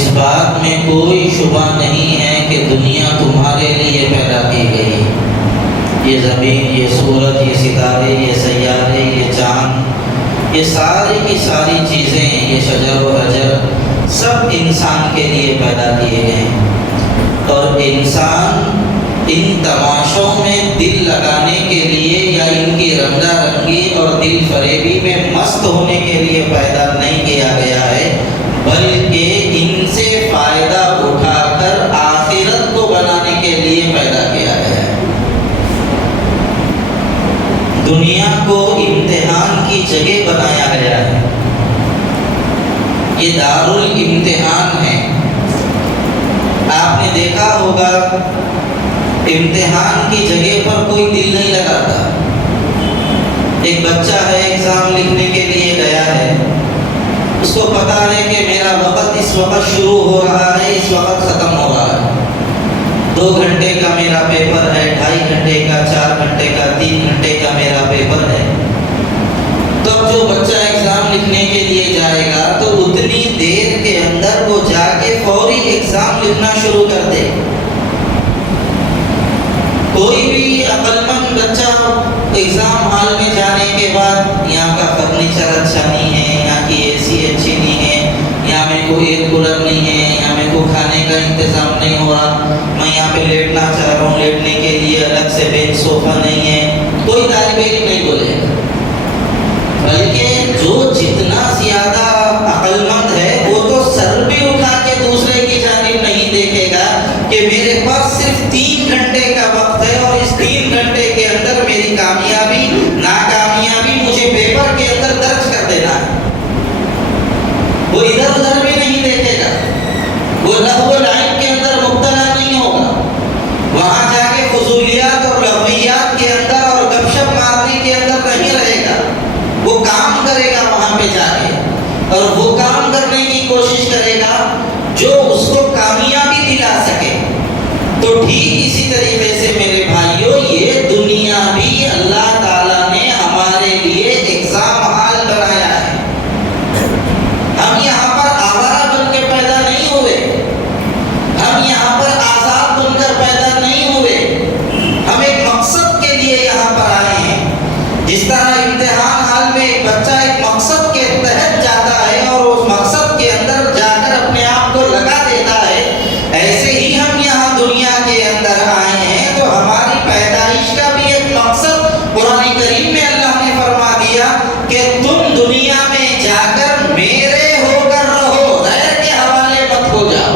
اس بات میں کوئی شبہ نہیں ہے کہ دنیا تمہارے لیے پیدا کی گئی. یہ زمین، یہ سورج، یہ ستارے، یہ سیارے، یہ چاند، یہ ساری کی ساری چیزیں، یہ شجر و حجر سب انسان کے لیے پیدا کیے گئے ہیں. اور انسان ان تماشوں میں دل لگانے کے لیے یا ان کی رنگا رنگی اور دل فریبی میں مست ہونے کے لیے پیدا نہیں کیا گیا ہے، بلکہ ان سے فائدہ اٹھا کر آخرت کو بنانے کے لیے پیدا کیا گیا ہے. دنیا کو امتحان کی جگہ بنایا گیا ہے. یہ دارالامتحان ہے. آپ نے دیکھا ہوگا امتحان کی جگہ پر کوئی دل نہیں لگاتا. ایک بچہ ہے، ایگزام لکھنے کے لیے گیا ہے، اس کو پتا ہے کہ میرا وقت اس وقت شروع ہو رہا ہے، اس وقت ختم ہو رہا ہے. 2 گھنٹے کا میرا پیپر ہے، 2.5 گھنٹے کا، 4 گھنٹے کا، 3 گھنٹے کا میرا پیپر ہے. تو اب جو بچہ ایگزام لکھنے کے لیے جائے گا تو اتنی دیر کے اندر وہ جا کے فوری ایگزام لکھنا شروع کر دے. کوئی بھی عقل مند بچہ ایگزام ہال میں جانے کے بعد یہاں کا فرنیچر اچھا نہیں ہے، یہاں کی اے سی اچھی نہیں ہے، یہاں میں کوئی ایئر کولر نہیں ہے، یہاں میں کوئی کھانے کا انتظام نہیں ہو رہا، میں یہاں پہ لیٹنا چاہ رہا ہوں، لیٹنے کے لیے الگ سے بینچ صوفہ نہیں ہے، کوئی طالب علم نہیں بولے. بلکہ جو جتنا زیادہ عقل مند ہے وہ تو سر بھی اٹھا کے دوسرے کی جانب نہیں دیکھے گا کہ میرے پاس صرف 3 گھنٹے کا وقت ہے اور اس 3 گھنٹے کے اندر میری کامیابی ناکامیابی مجھے پیپر کے اندر درج کر دینا ہے. وہ ادھر ادھر بھی نہیں دیکھے گا، وہ لہو و لعب کے اندر مبتلا نہیں ہوگا. وہاں جا کے فضولیات اور لغویات کے اندر اور گپ شپ مارنے کے اندر نہیں رہے گا. وہ کام کرے گا وہاں پہ جا کے، اور وہ کام کرنے کی کوشش کرے گا جو اس کو کامیابی دلا سکے. تو ٹھیک اسی طریقے سے میرے بھائیوں، یہ دنیا بھی اللہ تعالیٰ نے ہمارے لیے ایگزام ہال بنایا ہے. ہم یہاں پر آوارہ بن کے پیدا نہیں ہوئے، ہم یہاں پر آزاد بن کر پیدا نہیں ہوئے، ہم ایک مقصد کے لیے یہاں پر آئے ہیں. جس طرح امتحان حال میں ایک بچہ ایک مقصد کے تحت جاتا ہے اور اس مقصد کے اندر جا کر اپنے آپ کو لگا دیتا ہے، ایسے ہی ہم یہاں دنیا کے اندر آئے ہیں. تو ہماری پیدائش کا بھی ایک مقصد قرآن کریم میں اللہ نے فرما دیا کہ تم دنیا میں جا کر میرے ہو کر رہو، غیر کے حوالے مت ہو جاؤ.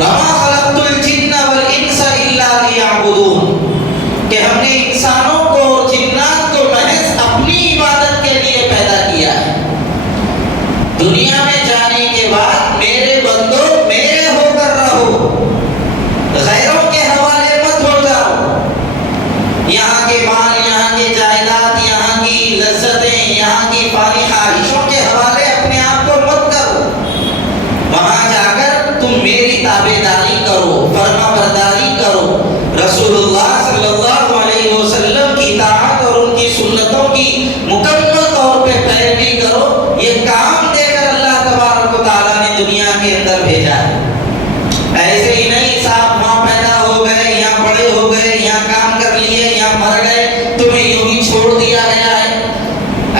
وَمَا خَلَقْتُ الْجِنَّ وَالْإِنسَ إِلَّا لِيَعْبُدُونَ، کہ ہم نے انسانوں کو اور جنات کو محض اپنی عبادت کے لیے پیدا کیا ہے. دنیا میں جانے کے بعد میرے بندو میرے ہو کر رہو، غیروں کے حوالے مت ہو جاؤ. یہاں کے مال، یہاں کے جائیداد، یہاں کی لذتیں، یہاں کی فانی خواہشوں کے حوالے اپنے آپ کو مت کرو. وہاں جا کر تم میری تابع داری کرو، فرما برداری کرو، رسول اللہ صلی اللہ علیہ وسلم کی اطاعت اور ان کی سنتوں کی مکمل طور پہ پیروی کرو. یہ کام دے کر اللہ تبارک و تعالیٰ نے دنیا کے اندر بھیجا ہے. ایسے ہی نہیں صاحب وہاں پیدا ہو گئے، یہاں بڑے ہو گئے، یہاں کام کر لیے، یہاں مر گئے، تمہیں یوں ہی چھوڑ دیا گیا ہے.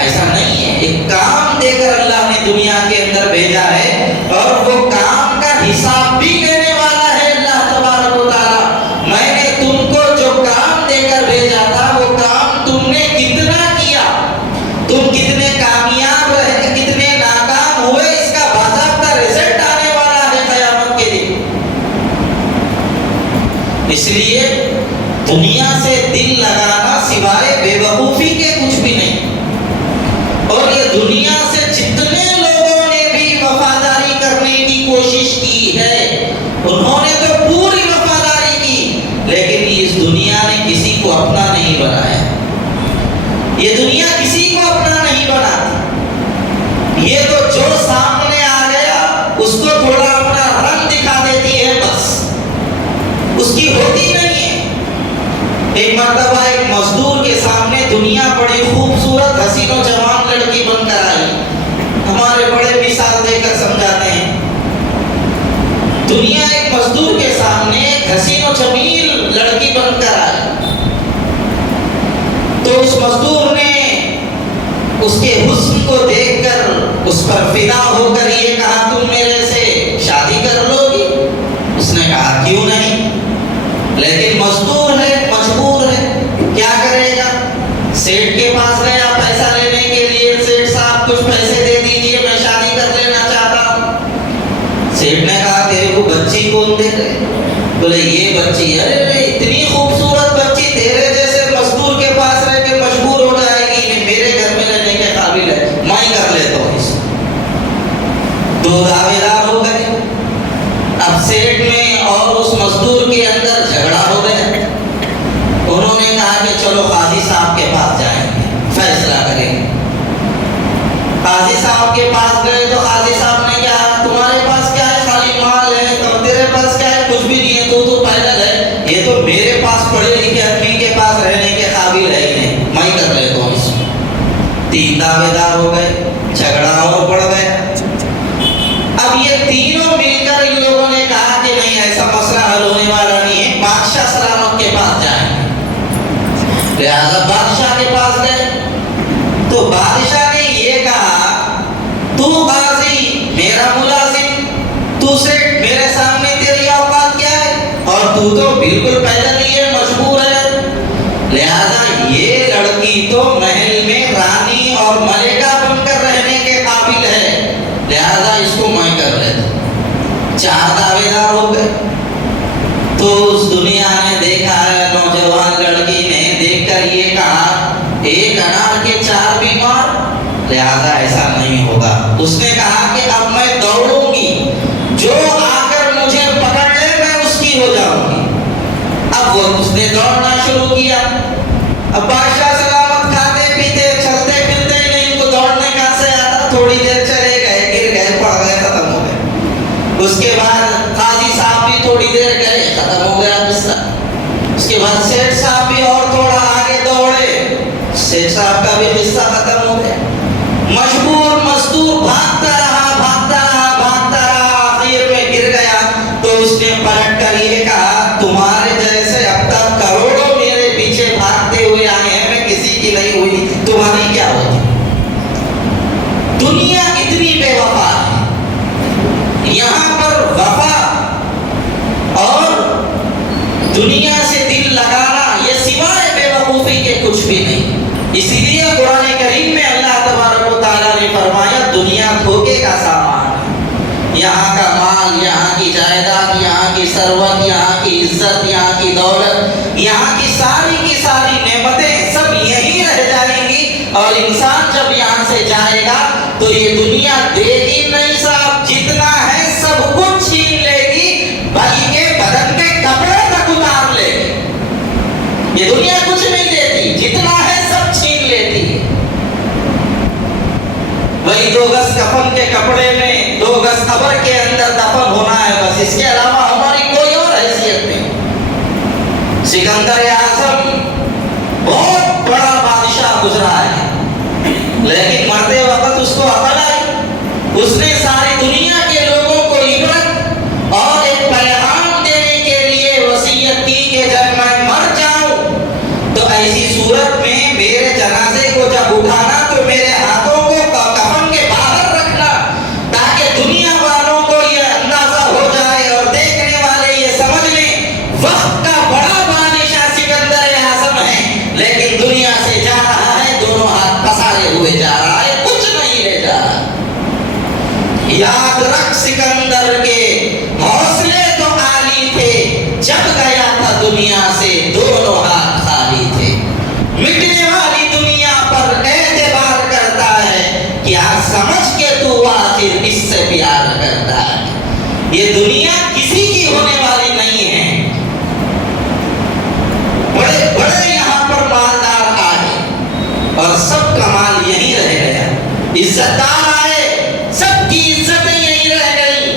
ایسا نہیں ہے. ایک کام دے کر اللہ نے دنیا کے اندر بھیجا ہے اور وہ کام کا حساب بھی لینے والا ہے اللہ تبارک و تعالیٰ. میں نے تم کو جو کام دے کر بھیجا تھا وہ کام تم نے کتنا کیا، تم کتنے کامیاب رہے، کتنے ناکام ہوئے، اس کا باضابطہ رزلٹ آنے والا ہے قیامت کے دن. اس لیے دنیا سے دل لگانا سوائے بے وقوفی کے کچھ بھی نہیں. اور یہ دنیا سے جتنے لوگوں نے بھی وفاداری کرنے کی کوشش کی ہے انہوں نے تو پوری وفاداری کی، لیکن اس دنیا نے کسی کو اپنا نہیں بنایا. یہ دنیا کسی کو اپنا نہیں بناتی. یہ تو جو سامنے آ گیا اس کو تھوڑا اپنا رنگ دکھا دیتی ہے، بس اس کی ہوتی نہیں ہے. ایک مرتبہ ایک مزدور کے سامنے دنیا بڑی خوبصورت حسین و جوان لڑکی بن کر آئی. ہمارے بڑے مثال دے کر سمجھاتے ہیں. مزدور نے اس کے حسن کو دیکھ کر اس پر فدا ہو کر یہ کہا تم میرے سے شادی کر لو گی؟ اس نے کہا کیوں نہیں، لیکن مزدور ہے، مجبور ہے، کیا کرے گا؟ سیٹ کے پاس گیا پیسہ لینے کے لیے، سیٹ صاحب کچھ پیسے دے دیجئے، میں شادی کر لینا چاہتا ہوں۔ سیٹ نے کہا تیرے کو بچی کون دے رہے؟ بولے یہ بچی، ارے اتنی خوبصورت بچی تیرے جیسے مزدور کے پاس رہ کے مجبور ہو جائے گی، نہیں میرے گھر میں رہنے کے قابل ہے، میں ہی کر لیتا ہوں اس کو۔ دو دعوے دار ہو گئے۔ اب سیٹ میں اور اس مزدور کے اندر جھگڑا ہو گیا۔ انہوں نے کہا کہ چلو قاضی صاحب کے پاس جائیں گے، فیصلہ کریں گے۔ قاضی صاحب کے پاس گئے تو قاضی صاحب نے کہا تمہارے پاس کیا ہے؟ خالی مال ہے۔ تو تیرے پاس کیا ہے؟ کچھ بھی نہیں ہے، تو پیدل ہے، یہ تو میرے پاس پڑھے لکھے آدمی کے پاس رہنے کے قابل ہے ہی نہیں، میں ہی کر لیتا ہوں اس کو۔ تین دعوے دار ہو گئے، جھگڑا اور بڑھ گیا۔ اب یہ تینوں مل کر ان لوگوں نے کہا کہ نہیں ایسا مسئلہ حل ہونے والا نہیں ہے، بادشاہ سلامت کے پاس جائیں گے۔ لہذا بادشاہ کے پاس گئے تو بادشاہ نے یہ کہا تو قاضی میرا ملازم، تو سے میرے سامنے تیری اوقات کیا ہے؟ اور تو بالکل پیدل ہی ہے، مجبور ہے، لہذا یہ لڑکی تو محل میں رانی اور ملکہ بن کر رہنے کے قابل ہے، لہذا اس کو میں کر لیتا ہوں۔ چار دعوے دار ہو گئے۔ تو اس دنیا نے دیکھا ہے، نوجوان لڑکی نے دیکھ کر یہ کہا ایک انار کے چار بیمار، لہذا ایسا نہیں ہوگا۔ اس نے کہا کہ اب میں دوڑوں گی، جو آ کر مجھے پکڑ لے میں اس کی ہو جاؤں گی۔ اب وہ اس نے دوڑنا شروع کیا۔ اب بادشاہ سلامت کھاتے پیتے چلتے پھرتے نہیں، ان کو دوڑنے کہاں سے آتا؟ تھوڑی دیر چلے گئے، گر گئے، پڑ گئے، ختم ہو گئے۔ اس کے بعد قاضی صاحب بھی تھوڑی دیر گئے، ختم ہو گیا قصہ۔ اس کے بعد سیٹ صاحب بھی اور تھوڑا آگے دوڑے، سیٹ صاحب کا بھی قصہ ختم ہو گیا۔ مجبور مزدور بھاگتا رہا، بھاگتا رہا، بھاگتا رہا، آخر میں گر گیا۔ تو اس نے پلٹ کر یہ کہا تمہارے جیسے اب تک کروڑوں میرے پیچھے بھاگتے ہوئے آئے ہیں، میں کسی کی نہیں ہوئی، تمہاری کیا ہوتی؟ دنیا اتنی بے وفا ہے، یہاں پر وفا اور دنیا سے دل لگانا یہ سوائے بے وقوفی کے کچھ بھی نہیں۔ اسی لیے قرآن کریم میں اللہ تبارک و تعالیٰ نے فرمایا دنیا دھوکے کا سامان ہے، یہاں کا مال، یہاں کی جائیداد، یہاں کی ثروت، یہاں کی عزت، یہاں کی دولت، یہاں کی ساری نعمتیں سب یہیں رہ جائیں گی، اور انسان جب یہاں سے جائے گا تو یہ دنیا دے گی نہیں صاحب، جتنا ہے سب کچھ چھین لے گی، بلکہ بدن کے کپڑے تک اتار لے گی۔ یہ دنیا کچھ نہیں دیتی، جتنا ہے سب چھین لیتی ہے۔ وہی 2 گز کفن کے کپڑے میں 2 گز قبر کے اندر دفن ہونا ہے، بس اس کے علاوہ ہماری کوئی اور حیثیت نہیں۔ سکندر اعظم بہت بڑا بادشاہ گزرا ہے، لیکن مرتے وقت اس کو عقل آئی، اس نے ساری دنیا کے لوگوں کو عبرت اور ایک پیغام دینے کے لیے وصیت کی کہ جب میں مر جاؤں تو ایسی صورت میں میرے جنازے کو جب اٹھانا تو میرے ہاتھوں کو کفن کے باہر رکھنا، تاکہ دنیا والوں کو یہ اندازہ ہو جائے اور دیکھنے والے یہ سمجھ لیں وقت کا بڑا بادشاہ سکندر اعظم ہے، لیکن دنیا سے جا رہا ہے، دونوں ہاتھ پسارے ہوئے جا رہا ہے، کچھ نہیں لے جا رہا۔ یاد رکھ سکندر کے حوصلے تو عالی تھے، جب گیا تھا دنیا سے دونوں ہاتھ خالی تھے۔ مٹنے والی دنیا پر اعتبار کرتا ہے، کیا سمجھ کے تو آخر اس سے پیار کرتا ہے؟ یہ دنیا کسی کی ہونے والی نہیں ہے۔ بڑے بڑے یہاں پر مالدار آئے اور سب کا مال یہیں رہ گیا، عزت دار آئے، سب کی عزتیں یہیں رہ گئی،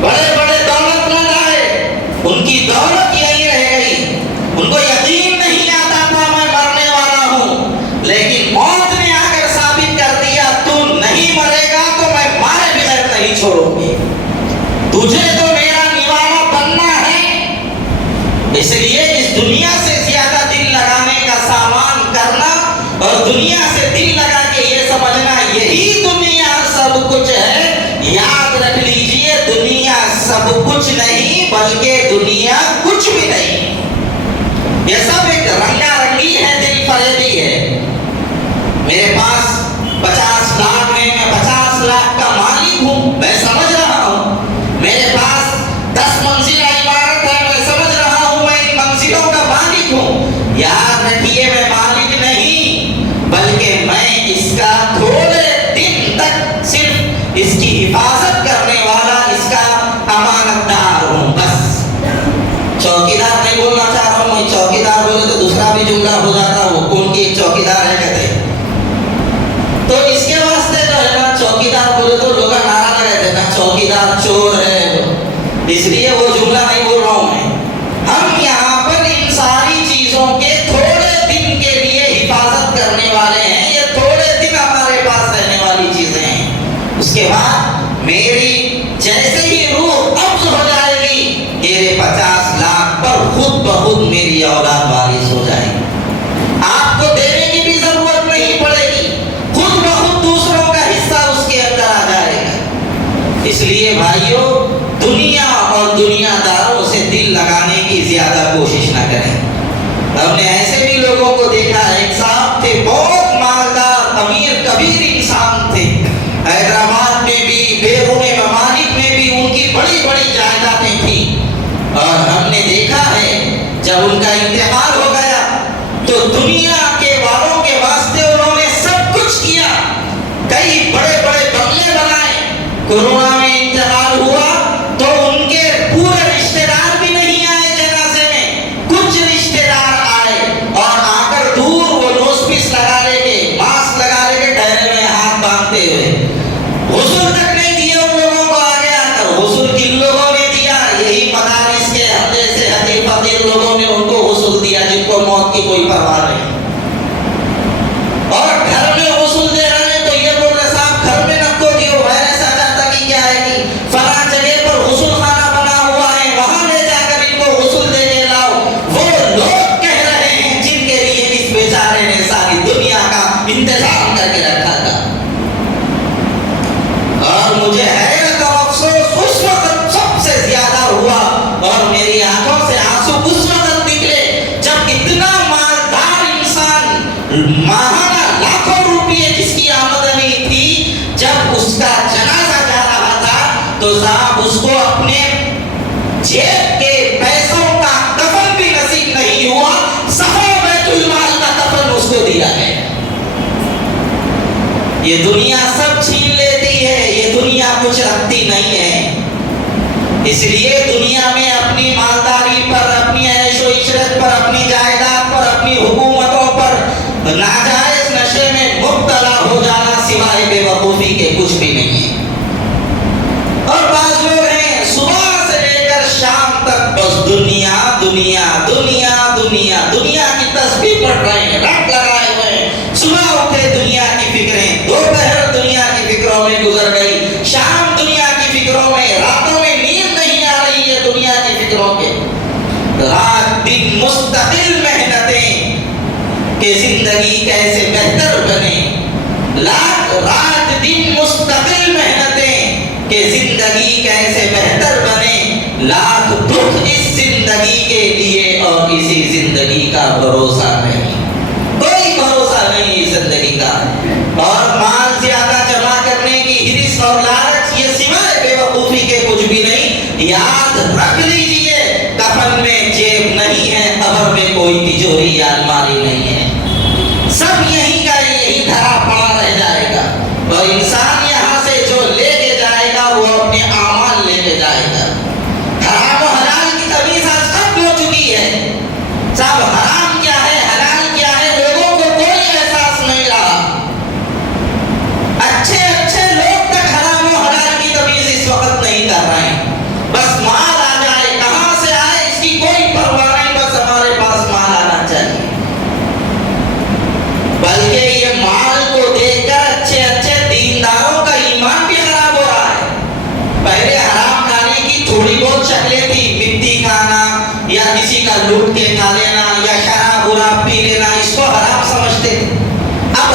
بڑے بڑے دولت مند آئے، ان کی دولت یہیں رہ گئی، ان کو یقین نہیں آتا تھا میں مرنے والا ہوں، لیکن موت نے آ کر ثابت کر دیا تو نہیں مرے گا تو میں مارے بغیر نہیں چھوڑوں گی، تجھے تو میرا نیوالا بننا ہے۔ اس لیے اس دنیا سے زیادہ دل لگانے کا سامان کرنا دنیا سے دل لگا کے یہ سمجھنا یہی دنیا سب کچھ ہے، یاد رکھ لیجئے دنیا سب کچھ نہیں بلکہ دنیا کچھ بھی نہیں، یہ سب ایک رنگا رنگی ہے، دل فریبی ہے۔ میرے پاس 50 لاکھ ہے، میں 50 لاکھ کا مالک ہوں، میں سمجھ رہا ہوں۔ میرے پاس 10 منزلہ عمارت ہے، میں سمجھ رہا ہوں میں ان منزلوں کا مالک ہوں۔ یاد رکھیے میں مالک نہیں بلکہ میں اس کا تھوڑے دن تک صرف اس کی حفاظت کرنے والا، اس کا امانت دار ہوں، بس۔ چوکیدار نہیں بولنا چاہ رہا ہوں میں، چوکیدار بولے تو دوسرا بھی جملہ ہو جاتا، وہ کون کی ایک چوکیدار ہے کہتے ہیں، تو اس کے واسطے جو ہے نا چوکیدار بولے تو لوگ نعرہ لگاتے ہیں نا چوکیدار چور ہے، اس لیے وہ جملہ نہیں بول رہا ہوں میں۔ ہم یہاں پر ان ساری چیزوں کے تھوڑے دن کے لیے حفاظت کرنے والے ہیں، یہ تھوڑے دن ہمارے پاس رہنے والی چیزیں ہیں، اس کے بعد میری جیسے ہی روح قبض ہو جائے گی میرے 50 لاکھ پر خود بخود میری اولاد وارث ہو جائے گی، آپ کو دینے کی بھی ضرورت نہیں پڑے گی، خود بخود دوسروں کا حصہ اس کے اندر آ جائے گا۔ اس لیے بھائیوں دنیا اور دنیا داروں سے دل لگانے کی زیادہ کوشش نہ کریں۔ ہم نے ایسے بھی لوگوں کو دیکھا ہے، ایک صاحب تھے بہت مالدار امیر کبیر انسان تھے، حیدرآباد میں بھی بیرون ممالک میں بھی ان کی بڑی بڑی جائیدادیں تھیں، اور ہم نے دیکھا ہے جب ان کا انتقال ہو گیا تو دنیا کے والوں کے واسطے انہوں نے سب کچھ کیا، کئی بڑے بڑے بنگلے بنائے، کورونا میں انتقال ہوا تو ان کے پورے رشتہ دار بھی نہیں آئے جنازے میں، کچھ رشتہ دار آئے اور آ کر دور وہ نوز پیس لگا لے کے ماسک لگا لے کے ٹہرے میں ہاتھ باندھتے ہوئے، غسل تک نہیں دیا ان لوگوں کو آگے آ کر، غسل کن لوگوں نے دیا؟ یہی مدارس کے ہدے سے ہدی فقیر لوگوں نے ان کو غسل دیا جن کو موت کی کوئی پرواہ نہیں، اور گھر میں غسل دے رہے ہیں تو یہ بول رہے صاحب گھر میں نہ کو دیو، وائرس آ جاتا کہ کیا ہے کہ فلاں جگہ پر غسل خانہ بنا ہوا ہے وہاں لے جا کر ان کو غسل دے کے لاؤ۔ وہ لوگ کہہ رہے ہیں جن کے لیے اس بیچارے نے ساری دنیا کا انتظام کر کے رکھا تھا، اور مجھے حیرت اور افسوس اس وقت سب سے زیادہ ہوا اور میری آنکھوں سے آنسو اس وقت نکلے جب اتنا مالدار انسان ماہانہ لاکھوں روپئے جس کی آمدنی تھی، جب اس کا جنازہ جا رہا تھا تو صاحب اس کو اپنے جیب کے پیسوں کا کفن بھی نصیب نہیں ہوا، صفا بیت المال کا کفن اس کو دیا گیا۔ یہ دنیا سب چھین لیتی ہے، یہ دنیا کچھ رکھتی نہیں ہے، اس لیے دنیا میں اپنی مالداری پر، اپنی عیش و عشرت پر، اپنی جائیداد پر، اپنی حکومتوں پر ناجائز نشے میں مبتلا ہو جانا سوائے بے وقوفی کے کچھ بھی نہیں ہے۔ اور بعض لوگ ہیں صبح سے لے کر شام تک بس دنیا دنیا دنیا دنیا دنیا کی تسبیح پڑھ رہے ہیں، رٹ لگائے ہوئے ہیں، صبح اٹھے دنیا کی فکریں، دوپہر دنیا کی فکروں میں گزر گئی، شام دنیا کی فکروں میں، راتوں میں نیند نہیں آ رہی ہے دنیا کی فکروں کے، رات دن مستقل محنتیں کہ زندگی کیسے بہتر بنے، رات دن مستقل محنتیں کہ زندگی کیسے بہتر بنے، لاکھ دکھ اس زندگی کے لیے اور اسی زندگی کا بھروسہ نہیں، کوئی بھروسہ نہیں اس زندگی کا، اور مال زیادہ جمع کرنے کی ہرس اور لالچ یہ سوائے بے وقوفی کے کچھ بھی نہیں۔ یاد رکھ لیجئے کفن میں جیب نہیں ہے، قبر میں کوئی تجوری یا الماری نہیں ہے، سب یہی کا یہی دھرا پڑا رہ جائے گا، اور انسان یہاں سے جو لے کے جائے گا وہ اپنے اعمال لے کے جائے گا۔ حرام و حلال کی تمیز آج ختم ہو چکی ہے، صاحب حرام کیا ہے حلال کیا ہے لوگوں کو کوئی احساس نہیں رہا، اچھے اچھے لوگ تک حرام و حلال کی تمیز اس وقت نہیں کر رہے ہیں، بس مال آ جائے کہاں سے آئے اس کی کوئی پرواہ نہیں، بس ہمارے پاس مال آنا چاہیے، بلکہ یہ مال کو دیکھ کر اچھے اچھے دینداروں کا ایمان بھی خراب ہو رہا ہے۔ پہلے حرام کھانے کی تھوڑی بہت شکلیں تھی، مٹی کھانا یا کسی کا لوٹ کے کھا لینا یا شراب براب پی لینا، اس کو حرام سمجھتے تھے، اب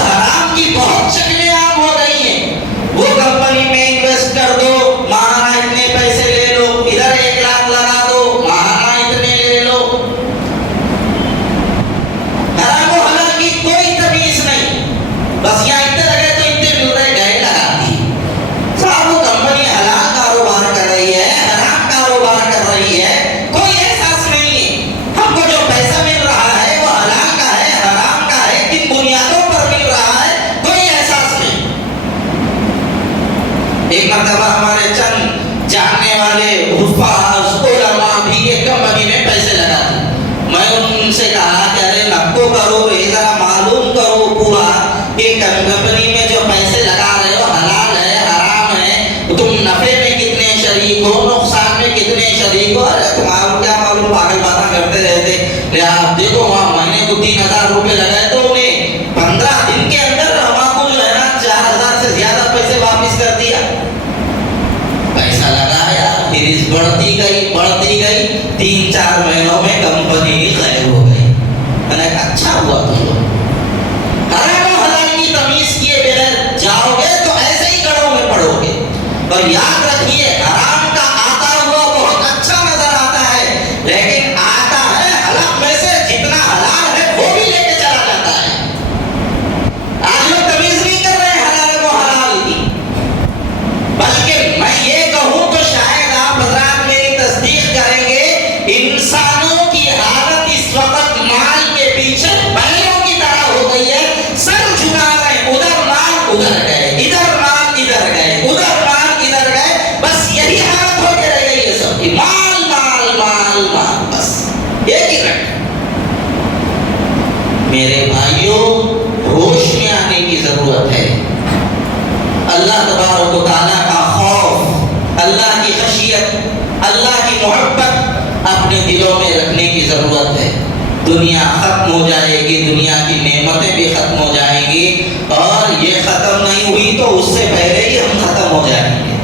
شریک ہو, نقصان میں کتنے شریک ہو. ارے تمہارا کیا معلوم, پاگل باتیں کرتے رہتے. آپ دیکھو وہاں مہینے کو 3,000 روپے لگائے تو انہیں 15 دن کے اندر ہم کو جو ہے نا 4,000 سے زیادہ پیسے واپس کر دیا. پیسہ لگایا, فیس بڑھتی گئی 3-4 مہینوں میں کمپنی غائب ہو گئی. میں نے کہا اچھا ہوا تم لوگ حرام و حلال کی تمیز کیے بغیر جاؤ گے تو ایسے ہی گڑھوں میں پڑو گے. اور یاد رکھیے حرام کا آتا ہوا بہت اچھا نظر آتا ہے, لیکن آتا ہے حلال میں سے جتنا حلال ہے وہ بھی لے کے چلا جاتا ہے. آج لوگ تمیز نہیں کر رہے حلال و حلال کی. بلکہ میں یہ کہوں تو شاید آپ حضرات میری تصدیق کریں گے, انسانوں کی حالت اس وقت مال کے پیچھے بیلوں کی طرح ہو گئی ہے. سر جھکا رہے, ادھر مال ادھر گئے, ادھر مال ادھر گئے, ادھر مال ادھر گئے. بس یہی حالت ہو کے رہ گئی ہے سب کی, مال مال مال مال, بس ایک ہی رٹ. میرے بھائیوں, ہوش میں آنے کی ضرورت ہے. اللہ تبارک و تعالیٰ کا خوف, اللہ کی خشیت, اللہ کی محبت اپنے دلوں میں رکھنے کی ضرورت ہے. دنیا ختم ہو جائے گی, دنیا کی نعمتیں بھی ختم ہو جائیں گی, اور یہ ختم نہیں ہوئی تو اس سے پہلے ہی ہم ختم ہو جائیں گے.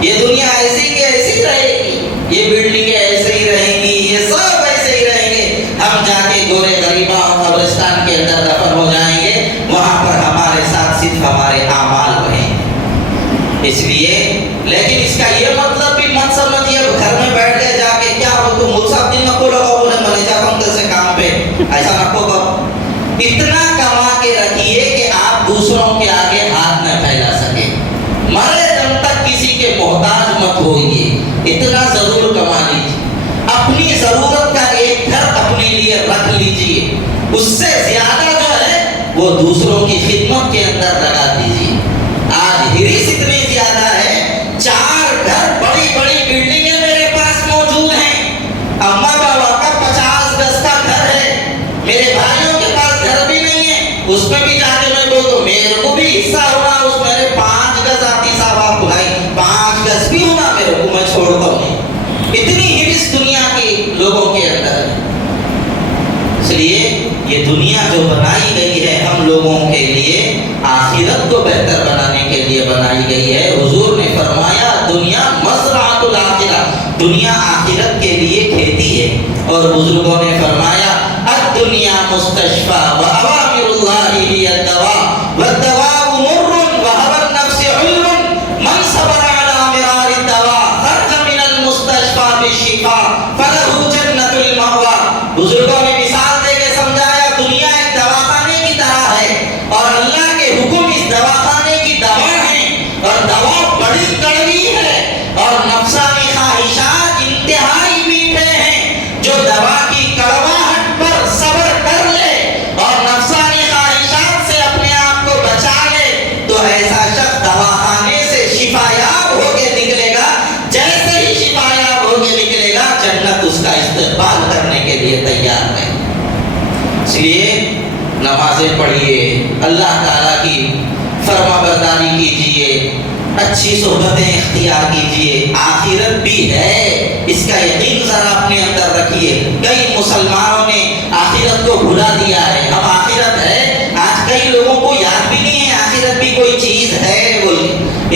یہ دنیا ایسی کی ایسی رہے گی, یہ بلڈنگیں ایسے ہی رہیں گی, یہ سب ایسے ہی رہیں گے. ہم جا کے گورے غریباں قبرستان کے اندر دفن ہو جائیں گے, وہاں پر ہمارے ساتھ صرف ہمارے اعمال رہیں گے. اس لیے لیکن اس کا یہ مطلب بھی مت سمجھیے گھر میں بیٹھ کے جا کے کیا ہو تو مجھ سب دن نکو لگاؤ نے ملے جا ہم سے کام پہ, ایسا نکو کرو. اتنا کما کے رکھیے کہ آپ دوسروں کے آگے ہاتھ نہ پھیلا سکیں. مرے دم تک کسی کے محتاج مت ہوئیے, اتنا ضرور کما لیجیے. اپنی ضرورت کا ایک گھر اپنے لیے رکھ لیجیے, اس سے زیادہ جو ہے وہ دوسروں کی خدمت کے اندر لگا دیجیے. آج ہرس اتنی زیادہ ہے, 4 گھر بڑی بڑی بلڈنگیں میرے پاس موجود ہیں. اما بابا کا 50 گز کا گھر ہے, میرے بھائیوں کے پاس گھر بھی نہیں ہے, اس میں بھی جا کے میں بولوں میرے کو بھی حصہ ہونا, اس میرے 5 گز آتی صاحب آپ بھائی 5 گز بھی ہونا میرے کو, میں چھوڑتا ہوں. اتنی ہرس دنیا کے لوگوں کے اندر ہے. اس لیے یہ دنیا جو بنائی گئی ہے ہم لوگوں کے لیے آخرت کو بہتر بنانے کے لیے بنائی گئی ہے. حضور نے فرمایا دنیا مزرعۃ الآخرہ, دنیا آخرت کے لیے کھیتی ہے. اور بزرگوں نے فرمایا الدنیا مستشفیٰ وأوامر اللہ ہی الدواء والدواء مر وهوى النفس حلو من صبر على مرار الدواء خرج من المستشفى بالشفاء فله جنة المأوى. بزرگوں نے مثال دے کے سمجھایا دنیا ایک دواخانے کی طرح ہے, اور اللہ کے حکم اس دواخانے کی دوا ہے, اور دوا بڑی کڑوی ہے, اور نفسانی خواہشات انتہائی میٹھے ہیں. جو دوا کی کڑواہٹ پر صبر کر لے اور نفسانی خواہشات سے اپنے آپ کو بچا لے تو ایسا شخص دواخانے سے شفا یاب ہو کے نکلے گا. جیسے ہی شفا یاب ہو کے نکلے گا جنت اس کا استقبال کرنے کے لیے تیار ہے. اس لیے نمازیں پڑھیے, اللہ تعالیٰ کی فرما برداری کیجیے, اچھی صحبتیں اختیار کیجیے. آخرت بھی ہے, اس کا یقین ذرا اپنے اندر رکھیے. کئی مسلمانوں نے آخرت کو بھلا دیا ہے. اب آخرت ہے, آج کئی لوگوں کو یاد بھی نہیں ہے آخرت بھی کوئی چیز ہے بولی.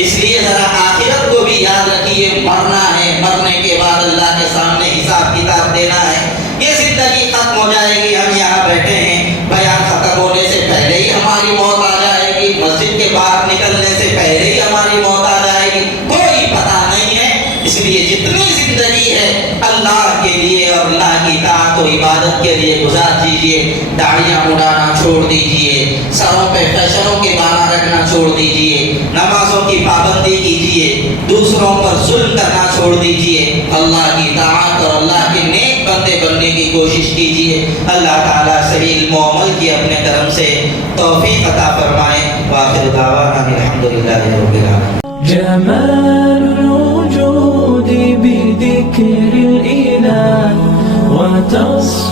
اس لیے ذرا آخرت کو بھی یاد رکھیے. مرنا ہے, مرنے کے بعد اللہ کے سامنے حساب کتاب دینا ہے. یہ زندگی ختم ہو جائے گی, ہم یہاں بیٹھے ہیں, بیان ختم ہونے سے پہلے ہی ہماری موت آ جائے گی, مسجد کے باہر نکلنے سے پہلے ہی ہماری موت آ جائے گی, کوئی پتہ نہیں ہے. اس لیے جتنی زندگی ہے اللہ کے لیے اور اللہ کی اطاعت و عبادت کے لیے گزار دیجیے. داڑیاں مڈانا چھوڑ دیجیے, سروں پہ فیشنوں کے بالا رکھنا چھوڑ دیجیے, نمازوں کی پابندی کیجیے, دوسروں پر ظلم کرنا چھوڑ دیجیے, اللہ کی اطاعت اور اللہ کے نیک بندے بننے کی کوشش کیجیے. اللہ تعالیٰ صحیح علم و عمل کی اپنے کرم سے توفیق عطا فرمائے. وآخر دعوانا الحمدللہ رب العالمین. جمال الوجود بذكر الإله وتصف